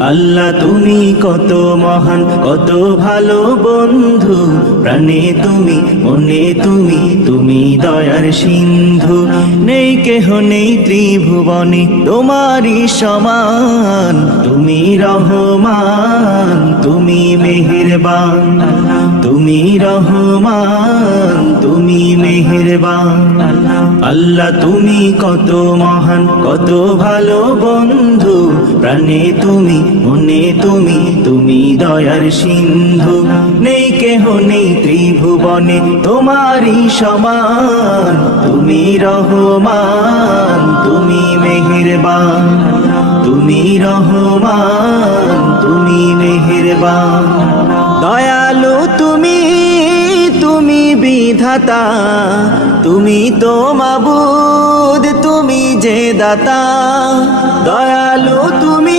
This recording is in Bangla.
আল্লাহ তুমি কত মহান, কত ভালো বন্ধু, প্রাণে তুমি, মনে তুমি, তুমি দয়ার সিন্ধু। নেই কেহ নেই ত্রিভুবনে তোমারই সমান, তুমি রহমান, তুমি মেহেরবান, তুমি রহমান, তুমি মেহেরবান। আল্লাহ তুমি কত মহান, কত ভালো বন্ধু, প্রাণে তুমি, মনে তুমি, তুমি দয়ার সিন্ধু। নেই কেহ নেই ত্রিভুবনে তোমারই সমান, তুমি রহমান, তুমি মেহেরবান, তুমি রহমান, তুমি মেহেরবান। দয়ালু তুমি, তুমি বিধাতা, তুমি তো মাবুদ, তুমি যে দাতা। দয়ালু তুমি,